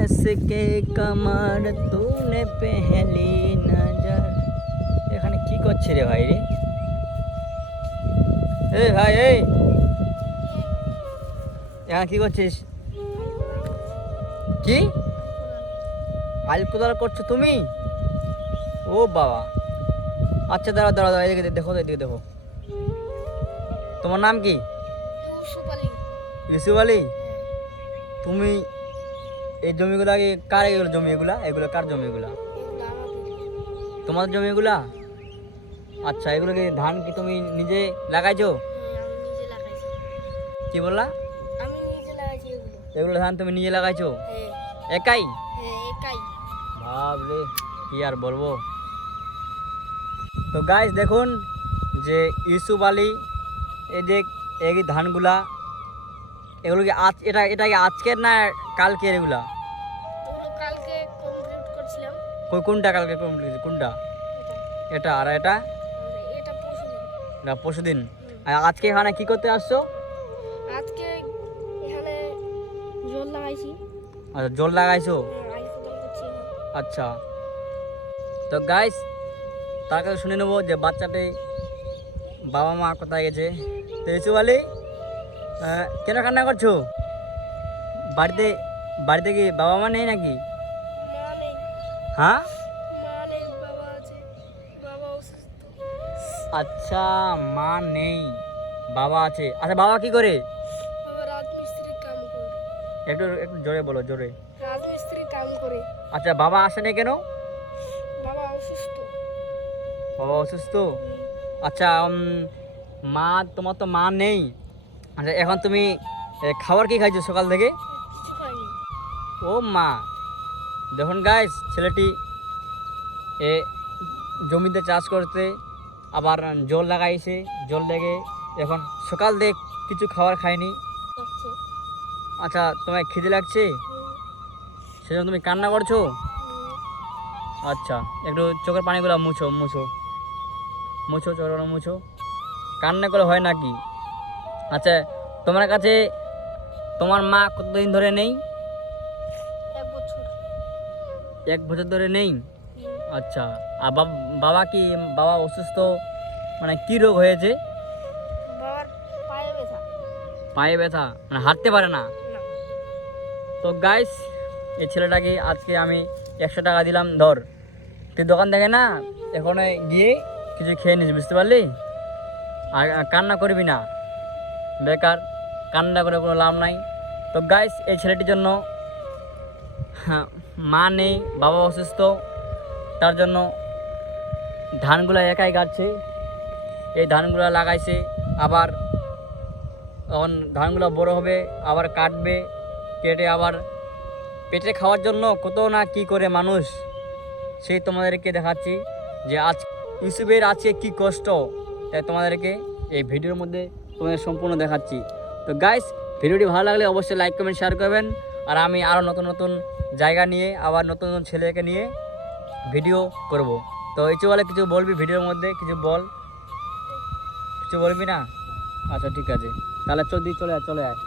कस के कमर तूने पहली नजर। এখানে কি করছে রে ভাই রে? এই ভাই এই, এখানে কি করছিস? কি আল কোদাল করছো তুমি? ও বাবা, আচ্ছা দাঁড়াও দাঁড়াও দাঁড়াও, এদিকে দেখো, এদিকে দেখো। তোমার নাম কি? ইউসুফ আলী। তুমি এই জমিগুলা কি কার? এগুলো জমি, এগুলা এগুলো কার জমি? এগুলা তোমাদের জমি এগুলা? আচ্ছা, এগুলো কি ধান কি তুমি নিজে লাগাইছো? কি বললা? এগুলো ধান তুমি নিজে লাগাইছো একাই? ভাব রে, কি আর বলবো। তো গাইস দেখুন যে ইউসুফ আলী এই যে এই ধানগুলা, এগুলো কি আজ এটা এটা কি আজকের না কালকের? এগুলা কালকে কমপ্লিট করছিলাম। কোনটা কালকে কমপ্লিট? কোনটা? এটা আর এটা? এটা পরশুদিন। না পরশুদিন। আর আজকে এখানে কি করতে আসছো? আজকে এখানে জল লাগাইছি। আচ্ছা, জল লাগাইছো। আইল কোদাল করছি। আচ্ছা, তো গাইস তার কাছে শুনে নেবো যে বাচ্চাটি বাবা মা কোথায় গেছে। তো ইউসুফ আলী, কেন কান্না করছো? বাড়িতে বাড়িতে কি বাবা মা নেই নাকি? মা নেই। হ্যাঁ, মা নেই, বাবা আছে। বাবা অসুস্থ। আচ্ছা, মা নেই বাবা আছে। আচ্ছা, বাবা কি করে? বাবা রাজমিস্ত্রির কাম করে। একটু একটু জোরে বলো, জোরে। রাজমিস্ত্রির কাম করে। আচ্ছা, বাবা আসেনি কেন? বাবা অসুস্থ। বাবা অসুস্থ। আচ্ছা, মা, তোমার তো মা নেই। আচ্ছা, এখন তুমি খাবার কি খাইছো সকাল থেকে? কিছু খাইনি। ও মা, দেখুন গাইস, ছেলেটি এ জমিতে চাষ করতে আবার জল লাগাইছে, জল লেগে এখন সকাল থেকে কিছু খাবার খায়নি। লাগছে। আচ্ছা, তোমার খিদে লাগছে সেজন্য তুমি কান্না করছো? আচ্ছা, একটু চোখের পানিগুলো মুছো মুছো মুছো, চোখের মুছো, কান্না করে হয় নাকি? আচ্ছা, তোমার কাছে তোমার মা কতদিন ধরে নেই? 1 বছর। 1 বছর ধরে নেই। আচ্ছা, আর বাবা কি, বাবা অসুস্থ মানে কি রোগ হয়েছে? বাবার পায়ে ব্যথা। পায়ে ব্যথা মানে হাঁটতে পারে না? না। তো গাইস, এই ছেলেটাকে আজকে আমি 100 টাকা দিলাম, ধর তুই দোকান থেকে না এখন গিয়ে কিছু খেয়ে নিস, বুঝতে পারলি? আর কান্না করবি না, বেকার কান্না করে কোনো লাভ নাই। তো গাইস, এই ছেলেটির জন্য মা নেই, বাবা অসুস্থ, তার জন্য ধানগুলো একাই গাচ্ছে। এই ধানগুলো লাগাইছে, আবার তখন ধানগুলো বড় হবে, আবার কাটবে, কেটে আবার পেটে খাওয়ার জন্য কত না কি করে মানুষ, সেই তোমাদেরকে দেখাচ্ছি যে আজ ইউসুফের আছে কি কষ্ট, তাই তোমাদেরকে এই ভিডিওর মধ্যে তোমাদের সম্পূর্ণ দেখাচ্ছি। তো গাইস, ভিডিওটি ভালো লাগলে অবশ্যই লাইক কমেন্ট শেয়ার করবেন। আর আমি আরও নতুন নতুন জায়গা নিয়ে, আবার নতুন নতুন ছেলেকে নিয়ে ভিডিও করব। তো এই বলে কিছু বলবি ভিডিওর মধ্যে? কিছু বল, কিছু বলবি না? আচ্ছা ঠিক আছে, তাহলে চলে আয়।